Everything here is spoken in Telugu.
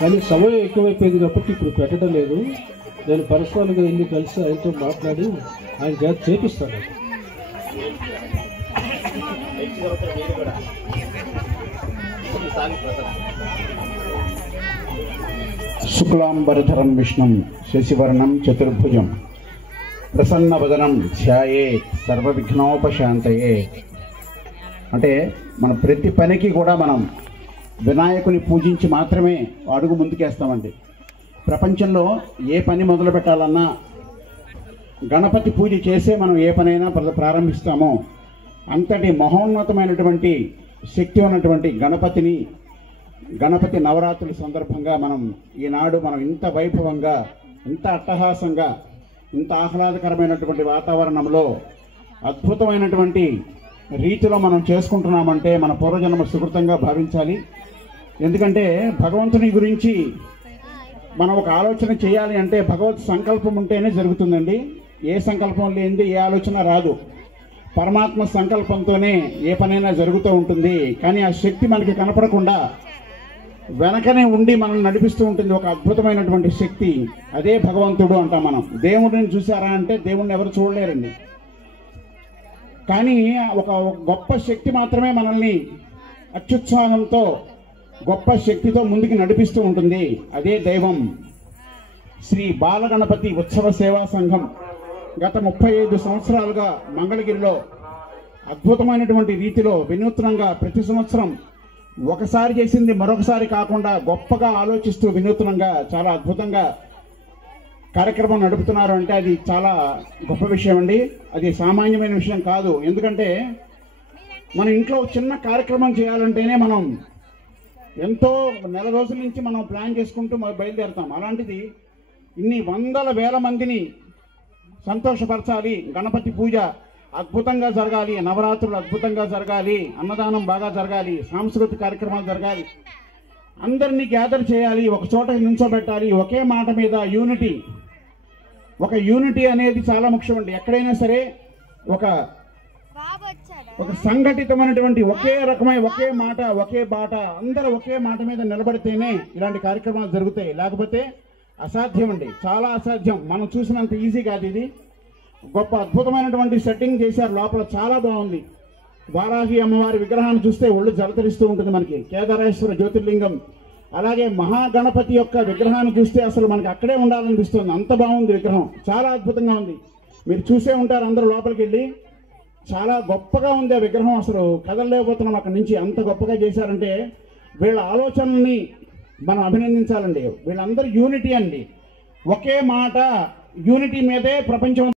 కానీ సమయం ఎక్కువైపోయింది కాబట్టి ఇప్పుడు పెట్టడం లేదు. నేను పర్సనల్గా వెళ్ళి కలిసి ఆయనతో మాట్లాడి ఆయన చేత చేపిస్తాను. శుక్లాంబరధరం విష్ణుం శశివర్ణం చతుర్భుజం ప్రసన్నవదనం ధ్యాయేత్ సర్వవిఘ్నోపశాంతయే. అంటే మన ప్రతి పనికి కూడా మనం వినాయకుని పూజించి మాత్రమే అడుగు ముందుకేస్తామండి. ప్రపంచంలో ఏ పని మొదలు పెట్టాలన్నా గణపతి పూజ చేసే మనం ఏ పనైనా ప్రారంభిస్తామో అంతటి మహోన్నతమైనటువంటి శక్తి ఉన్నటువంటి గణపతి నవరాత్రుల సందర్భంగా ఈనాడు మనం ఇంత వైభవంగా, ఇంత అట్టహాసంగా, ఇంత ఆహ్లాదకరమైనటువంటి వాతావరణంలో అద్భుతమైనటువంటి రీతిలో మనం చేసుకుంటున్నామంటే మన పూర్వజన్మ సుకృతంగా భావించాలి. ఎందుకంటే భగవంతుని గురించి మనం ఒక ఆలోచన చేయాలి అంటే భగవత్ సంకల్పం ఉంటేనే జరుగుతుందండి. ఏ సంకల్పం లేనిది ఏ ఆలోచన రాదు. పరమాత్మ సంకల్పంతోనే ఏ పనైనా జరుగుతూ ఉంటుంది. కానీ ఆ శక్తి మనకి కనపడకుండా వెనకనే ఉండి మనల్ని నడిపిస్తూ ఉంటుంది ఒక అద్భుతమైనటువంటి శక్తి. అదే భగవంతుడు అంటాం మనం. దేవుడిని చూసారా అంటే దేవుడిని ఎవరు చూడలేరండి. కానీ ఒక గొప్ప శక్తి మాత్రమే మనల్ని అత్యుత్సాహంతో, గొప్ప శక్తితో ముందుకు నడిపిస్తూ ఉంటుంది. అదే దైవం. శ్రీ బాలగణపతి ఉత్సవ సేవా సంఘం గత 35 సంవత్సరాలుగా మంగళగిరిలో అద్భుతమైనటువంటి రీతిలో వినూత్నంగా ప్రతి సంవత్సరం ఒకసారి చేసింది మరొకసారి కాకుండా గొప్పగా ఆలోచిస్తూ వినూత్నంగా చాలా అద్భుతంగా కార్యక్రమం నడుపుతున్నారు. అంటే అది చాలా గొప్ప విషయం అండి. అది సామాన్యమైన విషయం కాదు. ఎందుకంటే మన ఇంట్లో చిన్న కార్యక్రమం చేయాలంటేనే మనం ఎంతో నెల రోజుల నుంచి మనం ప్లాన్ చేసుకుంటూ బయలుదేరుతాం. అలాంటిది ఇన్ని వందల వేల మందిని సంతోషపరచాలి, గణపతి పూజ అద్భుతంగా జరగాలి, నవరాత్రులు అద్భుతంగా జరగాలి, అన్నదానం బాగా జరగాలి, సాంస్కృతిక కార్యక్రమాలు జరగాలి, అందరినీ గ్యాదర్ చేయాలి, ఒక చోట నిల్చోబెట్టాలి, ఒకే మాట మీద యూనిటీ అనేది చాలా ముఖ్యం అండి. ఎక్కడైనా సరే ఒక సంఘటితమైనటువంటి ఒకే రకమైన ఒకే మాట, ఒకే బాట, అందరూ ఒకే మాట మీద నిలబడితేనే ఇలాంటి కార్యక్రమాలు జరుగుతాయి. లేకపోతే అసాధ్యం అండి, చాలా అసాధ్యం. మనం చూసినంత ఈజీ కాదు ఇది. గొప్ప అద్భుతమైనటువంటి సెట్టింగ్ చేశారు. లోపల చాలా బాగుంది. వారాహి అమ్మవారి విగ్రహాన్ని చూస్తే ఒళ్ళు జలతరిస్తూ ఉంటుంది మనకి. కేదారేశ్వర జ్యోతిర్లింగం, అలాగే మహాగణపతి యొక్క విగ్రహాన్ని చూస్తే అసలు మనకి అక్కడే ఉండాలనిపిస్తుంది. అంత బాగుంది విగ్రహం, చాలా అద్భుతంగా ఉంది. మీరు చూసే ఉంటారు అందరూ లోపలికి వెళ్ళి. చాలా గొప్పగా ఉంది ఆ విగ్రహం. అసలు కదలలేకపోతున్నాం అక్కడి నుంచి. అంత గొప్పగా చేశారంటే వీళ్ళ ఆలోచనల్ని మనం అభినందించాలండి. వీళ్ళందరూ యూనిటీ అండి, ఒకే మాట, యూనిటీ మీదే ప్రపంచం